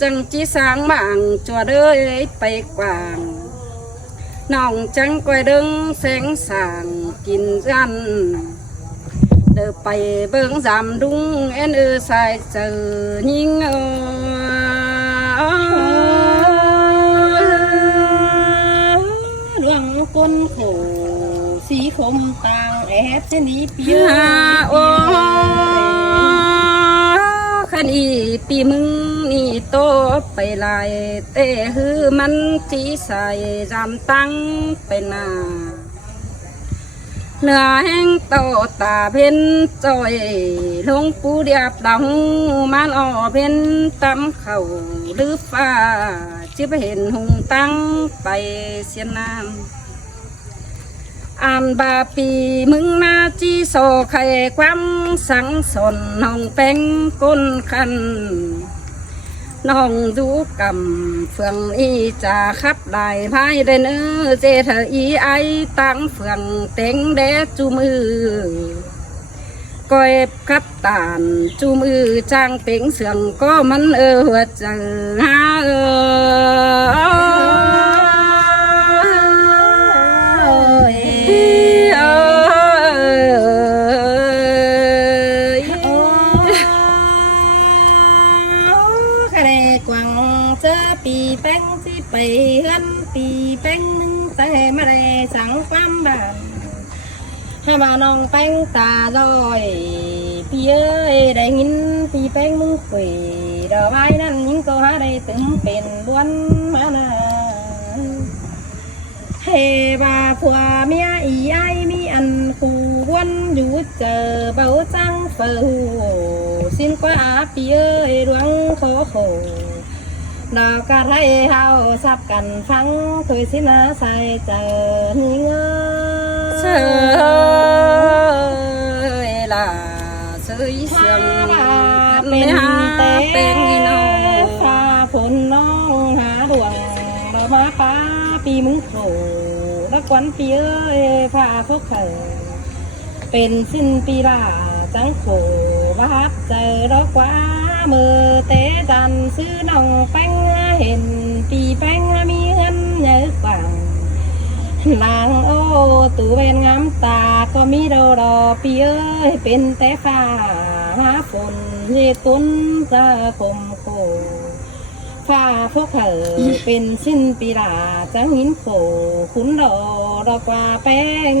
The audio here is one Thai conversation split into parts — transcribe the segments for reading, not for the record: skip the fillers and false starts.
จังจีสางบางจัวเด้ยไปกว่างน้องจังก้อยดึงแสงสางกินจันเดินไปเบิ่งจำดุงเอ็นใส่เจอยิงดวงก้นโขสีคมต่างแอบเจนีเปียโอขันอีปีมึงนี่โตไปลายเตะฮือมันจีใส่จำตั้งไปหน้าเนื้อแห้งโตตาเพ็นจอยลงปูเดียบหลังมันอ่อเพ็นตำเข่าหรือฟ้าจะไปเห็นหงตั้งไปเสียน้ำอ่านบาปีมึงนาจีโซไข่ความสังสนน้องแป้งก้นคันน้องดูกำเฟืองอีจะขับได้ภายได้เนื้อเจเธออีไอตั้งเฟืองเต็งเดจูมือก้อยขับตานจูมือจางเป่งเสืองก็มันหัวใจฮาปีแป้งที่ไปเฮือนปีแป้งนึงแต่มาได้สังความบ้านให้มาน้องแป้งตาลอยพี่เอ้ยได้ยินปีแป้งมึงคุยดอกไม้นั้นยิ่งก็หาได้ตึมเป็นล้วนมานาเฮบาผัวเมียอีไอมีอันคู่วนอยู่เจอเบาจังเฝ้าสิ้นกว่าปีเอ้ยดวงโคโคดาวกระไรเฮาซับกันฟังเคยสินะใส่เจอนี่เงอเสยล่ะเสยเสียงเป็นเตะเป็นน้องฟ้าฝนน้องหาดวงเรามาป้าปีมึงโผล่แล้วกวนปีเอ้ยฟ้าพกเขยเป็นสิ้นปีลาจังโผล่มาฮับเจอดอกว่ามือเตะจันซื้อน้องแป้งเห็นปีแป้งมีเงินเยอะกว่านางโอ้ตูเป็นงามตาก็มีดอกดอปีเอ้ยเป็นแต่ฟ้ามาฝนเยตุนจะคมโคฟ้าพวกเธอเป็นสิ้นปีลาจังหินโขคุณดอกว่าแป้ง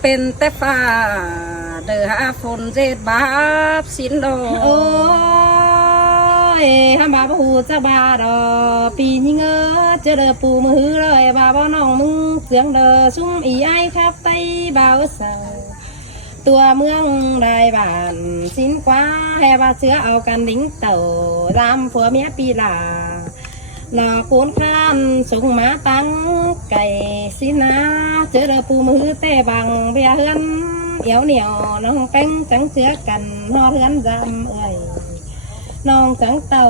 เป็นแต่ฟ้าเดือฝนเจ็ดบาปสินดอโอ้ยห้ามบาปหูจะบาดอปีนี้เงอเจอเดือปูมือเลยบาบ่น้องมึงเสียงเดือซุ้มอีไอครับไตบ่าวสาวตัวเมืองได้บ้านสินกว่าให้บาเสือเอากันดิ้งเต่ารำผัวเมียปีลาหลอกปูนข้านส่งมาตั้งไก่สินะเจอเดือปูมือเตะบังเบียเฮือนเอี่ยวเหนียวน้องแป้งจังเสือกันนอเฮือนจำเอ้ยน้องจังเต่า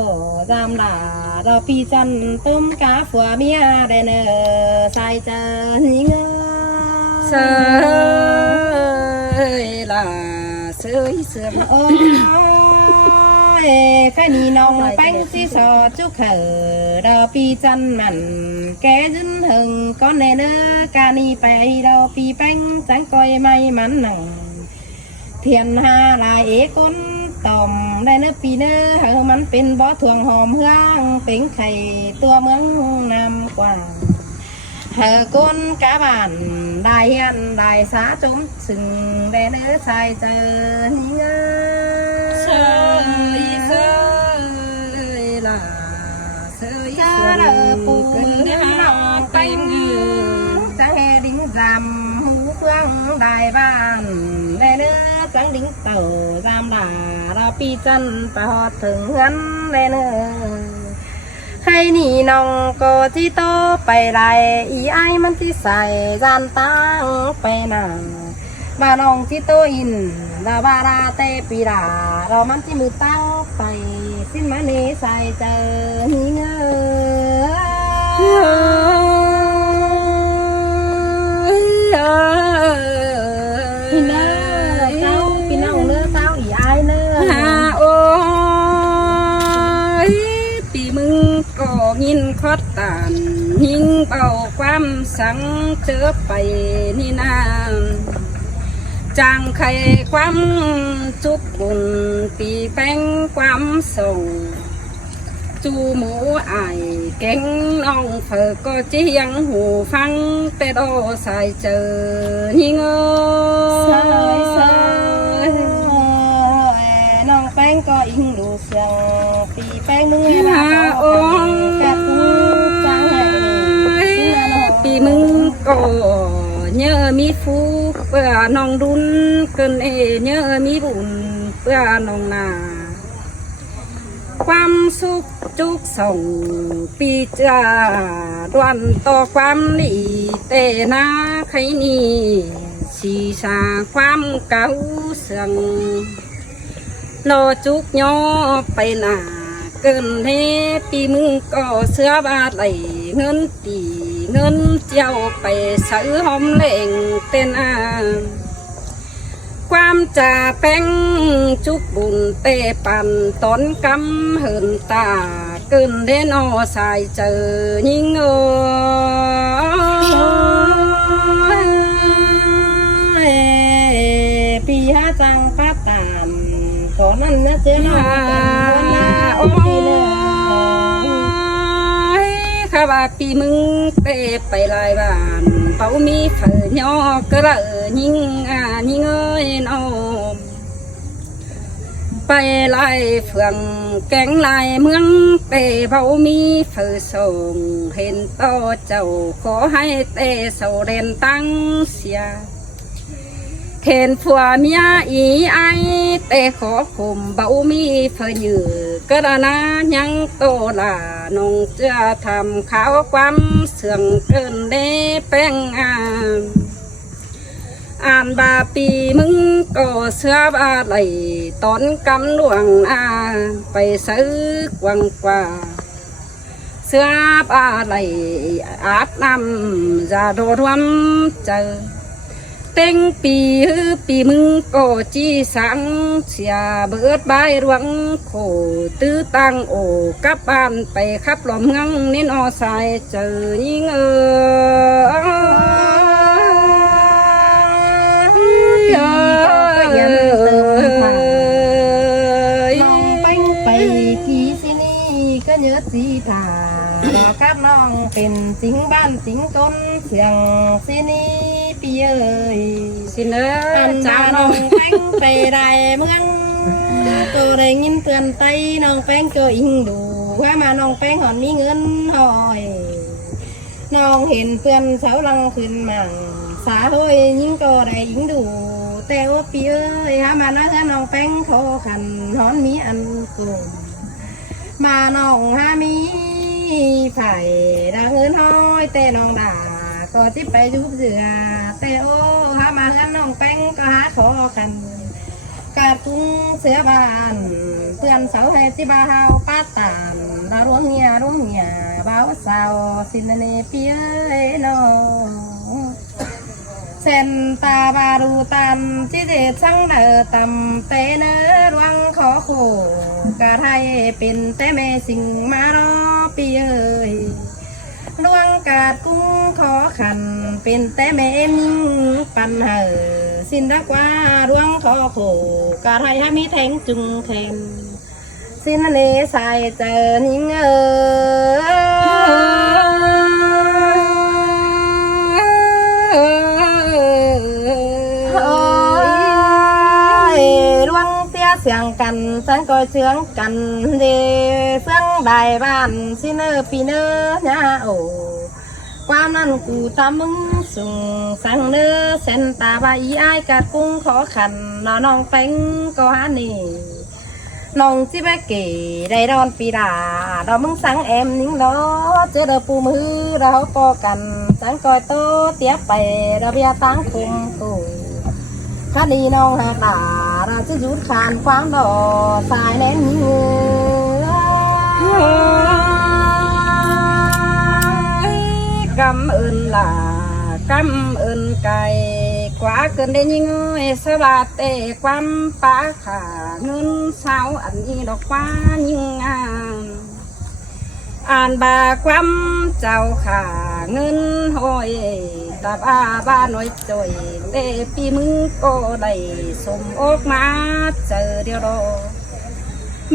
จำหลาเราปีจันต้มกาผัวเมียได้เนอใส่เจอหิงเสยล่ะเสยเสื่อมโอ้ยแค่นี้น้องแป้งสิสอจุกเขอเราปีจันมันแกยืนหึงก้อนเนเนอกานีไปเราปีแป้งจังก้อยไม่มันหนังเทียนหาลายเอก้นต่อมได้เนื้อปีเนื้อเฮอมันเป็นบ่อถ่วงหอมเฮืองเป็นไข่ตัวเมืองนำกว่าเฮอก้นกะบานได้เฮียนได้สาจมสึงได้เนื้อใส่เจอนี่เงาเสยล่ะเสยเสือปูเนื้อน้องไปจังแหดิ้งจำหูเฟืองได้บ้านได้เนื้อจังดิ้งเต่าจำด่าเราปีจันไปหอดถึงเงินได้เนื้อให้หนีน้องก็ที่โตไปไรอีไอมันที่ใส่จานตั้งไปหนาบ้านน้องที่โตอินลาบาราเตปีดาเรามันที่มือตั้งไปสิ้นมาเนใส่เจอหิเงพี่น้องเนื้อเต้า หินคอดตานหิงเบาความสังเจอไปนี่นาจางไข่ความจุกบุญปีแป้งความส่งจูหมูอายเก่งน้องเฝอก็จียังหูฟังแต่ดอสายเจอหิงเอ้ยน้องแป้งก็อิงดูเสียงปีแป้งมึงลาโอ้กัดจังให้ปีมึงก็เนื้อมีฟูเพื่อน้องดุนเกินเนื้อมีบุญเพื่อน้องนาความสุขจุกส่งปีจ่าดวนต่อความดีแต่นาใครนี่สีชาความเก่าเสื่องนอจุกย่อไปหนาเกินเทปีมึงก็เสื้อบาทไหลเงินตีเงินเจ้าไปซื้อหอมเล่งเต้นความจ่าแป้งจุกบุญเตะปันตอนกำเหินตาเกินเดนอสายเจอยิงปีฮาจังป้าตามขอนั่นนะเจ้าน้องโอ้ยข้าว่าปีมึงเตะไปลายบ้านเป่ามีเฝืนย่อกระยิงยิงเอ้ยน้องไปลายเฟืองแกงลายเมืองเตะเป่ามีเฝืนส่งเห็นต่อเจ้าขอให้เตะโซเรนตั้งเสียเห็นผัวเมียอีไอแต่ขอข่มเบามีเพื่อยือกระนายังโตลานงเจ้าทำข้าวความเสื่องเกินเด้แป้งอ่านบาปีมึงก็เสื้อบาไหลตอนกำหลวงไปซื้อกวางกว่าเสื้อบาไหลอาบน้ำจะโดดรวมเจอเต็งปีมึงก็จีสังเสียเบิดใบรวงโขตื้อตังโอกับบ้านไปขับลมงังนินอสายเจอยิงน้องแป้งไปกี่สินี่ก็เยอะจีตากับน้องเป็นสิงบ้านสิงต้นเสียงสินี่ปีเอ้ยสิเนอจ้าน้องแป้งไปได้เมืองตัวได้ยินเตือนไตน้องแป้งก็อิงดูว่ามาน้องแป้งหอนมีเงินหอยน้องเห็นเพื่อนเสาลังขึ้นมั่งสาเฮ้ยยิ่งก็ได้อิงดูแต่ว่าปีเอ้ยหามานะน้องแป้งขอขันหอนมีอันกูมาน้องหามีไผ่ดังเงินห้อยแต่น้องด่าก็จิไปยุบเสือแต่โอ้หามากันน้องแป้งก็หาขอกันกาตุ้งเสือบานเพื่อนสาวให้จิบาเฮาป้าตานดารุ่งเงียบ่าวสาวสินเนปีเอ้ยน้องเส้นตาบารูตันจิเดชังเดอตำเตเนรวังขอโคกะไทยเป็นแต่แม่สิ่งมารอปีเอ้ยดวงกาดกุ้งขอขันเป็นแต่แม่เอ็มปันเหอสินรักว่าดวงขอโคกะไทยให้มีแทงจุงแทนสินเลใส่เจอนิ่งเสียงกันฉันก็เชื่องกันเดเฟื่องได้บ้านสิเนอปีเนอหน้าโอความนั้นกูตามมึงส่งสังเนอเส้นตาใบไอ้กัดกุ้งขอขันน้องแป้งก็หานี่น้องจิบเก๋ได้ดอนปีดาดอกมึงสังแอมนิ่งล้อเจอเดอปูมือเราปอกันฉันก็โตเตี้ยไประเบียตั้งคุมกูคดีน้องหาตาเราจะยุดขานความดอสายแน่นเงือกำเอินล่ะกำเอินไก่กว่าเกินได้ยิงเอสบาเตความปาขาเงินสาวอันนี้ดอกฟ้ายิง อ่านบาความเจ้าขาเงินหอยตาบ้าน้อยจ่อยเตปีมึงก็ได้สมอกมาเจอเดียวรอ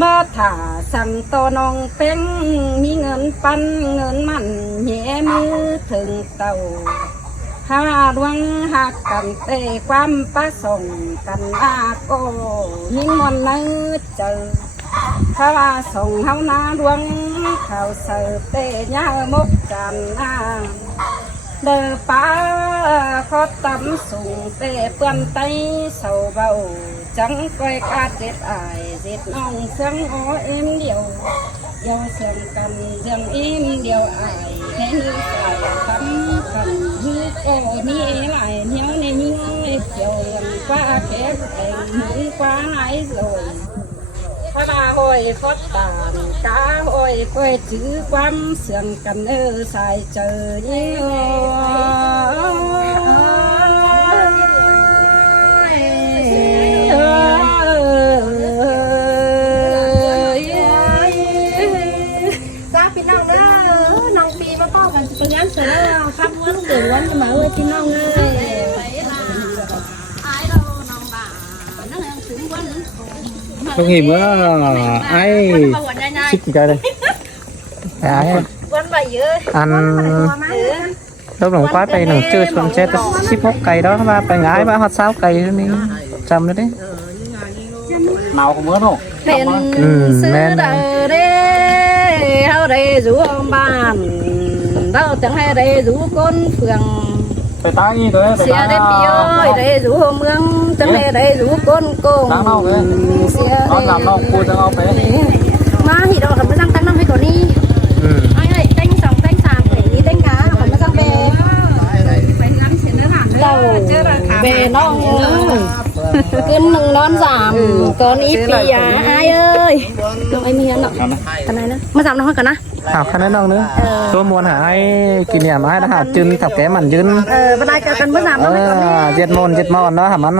มาถ่าสั่งต่อน้องเป็นมีเงินปันเงินมันแย่มือถึงเต่าหาดวงหักกันเตะความประสงค์กันอาโกยิ่งมันเนื้อเจอถ้าว่าส่งเฮานาดวงเขาเสิร์ฟเตะยาหมกกันอาเดินป้าขอตำสูงเตะเปื้อนไตเศร้าเบาจังก้อยกาเจ็ดอายเจ็ดน้องเสียงอ้อเอ็มเดียวเดียวเสียงกันเสียงเอ็มเดียวอายเห็นสายคำกันฮึกโอ้นี่หลายเหนียวในยิ่งเกี่ยวยังฟ้าแคบเองหึงฟ้าไหลลอยพระบาหอยฟดตามกาหอยก้อยจื้อความเสียงกันสายเจอยิ่งจ้าพี่น้องเด้อน้องปีมาป้อกันจะไปงานเสร็จแล้วครับวันเดือนวันจะมาเว้ยพี่น้องเลย không hiểu bữa ai xích cái đây aiวันใบเยอะ ăn lúc nào quá tay nó chưa xuống chết ship hút cây đó ba phải ngái ba hot sáu cây đi trăm nữa đấy nào cũng bữa đâu เป็นซื้อเด้อเด้เฮาได้อยู่บ้านเราจังให้ได้อยู่คนเฟือง phải tay đi rồi เสียได้ปีเอ้ยได้อยู่เมืองจังให้ได้อยู่คนโกง ตั้งนอกเลย เสีย nó làm nอกกูจะเอาไป มาหิดอกกับมาตั้งน้ำให้ก่อนนี่ไอ้เต้งสองเต้งสามเต้งนี้เต้งขาของมาตั้งเบไปงั้นเสร็จแล้วถามเราเบน้องขึ้นหนึ่งนอนสามก่อนนี้ปีอ่ะไอ้เอ้ยน้องไอ้มีเนาะกันไหนนะมาสามน้องกันนะ hào khăn nong nữa tôi muốn hả kỷ niệm ai đã hạt chưng thọc cái mảnh chưng บันไดกันมาสามน้องก่อนนี่ diệt môn đó hả mắn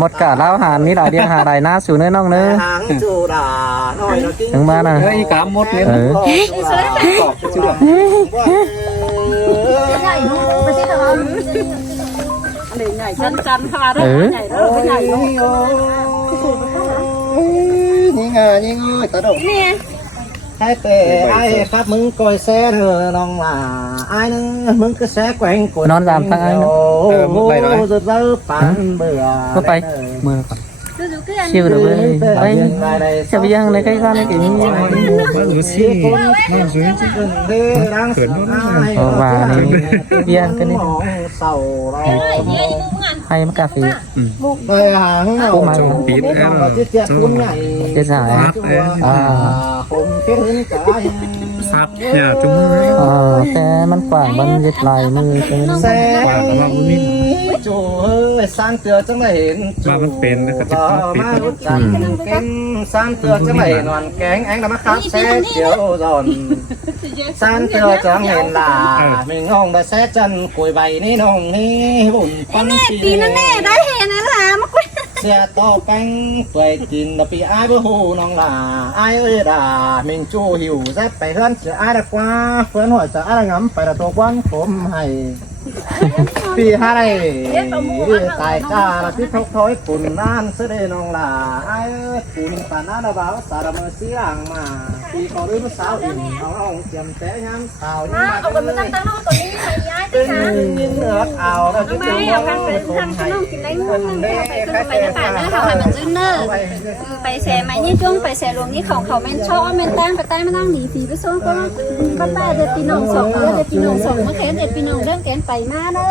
một cả lao hàn ní đại điện hà đại na xuống nơi nong nữa đừng ba nè cả một nữa để nhảy chân chắn pha đó nhảy đó cái nhảy đó nhìn ơi tao đâu hai tệ ai pháp mừng coi xe nữa non là ai nữa mừng cái xe quen của non giảm thằng ai nữa rồi giờ pan bữa có phải mưa còn siêu được rồi đây sao bây giờ này cái con này kiểu như và viên cái này hay mất cà phê rồi hàng nào mày cái giải cũng cái hướng cả sắp nhà chúng xeมันกว่างมันยึดลายมือใช่ไหม chủ ơi san tựa chẳng là hiện chủ mà rút chẳng kén san tựa chẳng là hiện hoàn kén anh đã mắc khắp xe chiều giòn san tựa chẳng hiện là mình ngon đã xe chân cùi bày ní nông ní bùn phânปีนั่นแน่ได้เห็นนั่นแหละมาคุย xe to canh tuổi chín là bị ai bữa hù nông là ai ơi là mình chu hiểu dép phải hơn chỉ ai đã qua phớn hỏi sẽ ai đã ngắm phải là tổ quán phốm hay vì hai này tại ca là tiếp thúc thối cùn nan sẽ đây nông là ai cùn tàn đã báo xả là mơ xí làng mà vì có đứa nó sao thì ông chìm té nhám xào nhưng mà cái này tên nhìn ớt ảo đó chứ không có không hay phần đây cái tên là ไปแช่ไหมนี่ช่วงไปแช่รวมนี่เขาแม่นชอบแม่นตั้งไปตั้งมาตั้งหนีผีไปซ้อนก็ป้าเด็ดปีน้องสองเด็ดปีน้องสองมาแขนเด็ดปีน้องเรื่องแขนไปมาเด้อ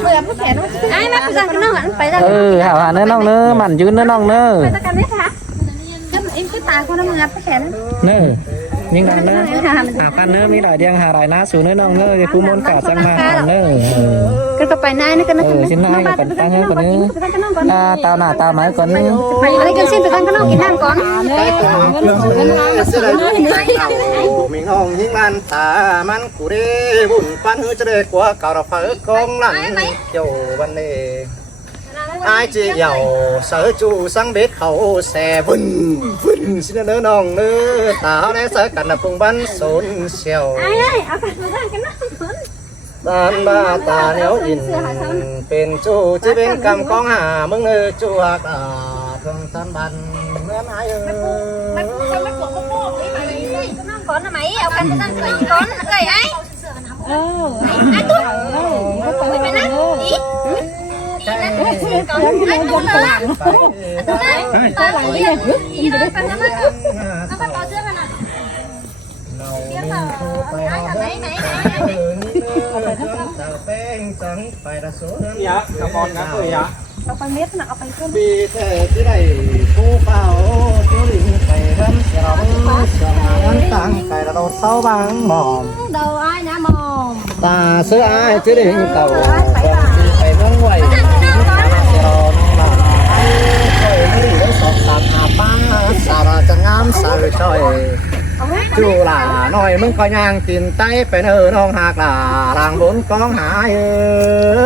เมื่อผู้แขนไอ้แม่ไปสั่งกันน้องหันไปได้ hảo hả nữa nong nữa mặn chứ nữa nong nữa ไปสั่งกันได้ค่ะก็เอ็มก็ตายคนละมือผู้แขน nữa nhưng mà nữa hảo khăn nữa mới đại điện hà đại na xuống nữa nong nữa cái khu môn cả sang mà hảo nữa ก็ไปนายนี่ก็นั่ง xin nay còn tăng hơn còn nữa tao nào tao nói còn nữa ไปอะไรกันสิ้นไปตั้งก็น้องกินน้ำก่อน cái sẽ là mình hồng những lan tà man cụ đê bùn pan hư cho đê qua cào đào phở con lạnh chiều ban đê ai chỉ giàu sở chu sang biết khẩu xe vân xin nhớ nòng nữa tao để sở cảnh là cùng bắn xôn xèo ban ba ta nếu inเป็นจูที่เป็นกำกองหามึงเออจูหักทางสันบันเมื่อไอ้เอcon là mấy ông canh thân cười con cười ấy ai tốt mày nói gì con ai tốt nữa tao làm cái gì đó con nó có tao chưa mà nè tiếng là ai là mấy mấy dạ cảm ơn các người ạ vì thếที่ได้ผู้เป่าตัวลิงไปเริ่มเสียงเสียงตั้งไปเราเศร้าบางหมอม đầu ai nè mồm ตาเสื้อไอ้ที่ลิงเก่าไปเมืองไหวเสียงมาคอยไม่ได้สอบตามหาป้าสาระจะงามสาวจอยจูหล่าหน่อยมึงก็ย่างกินไตไปเนอน้องหากหล่าลางบนกองหาย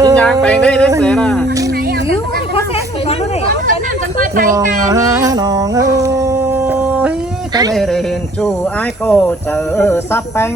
ที่ย่างไปได้ได้เสียนะ น้องน้องเอ้ยก็ไม่ได้เห็นจูไอ้ก็เจอซับแป้ง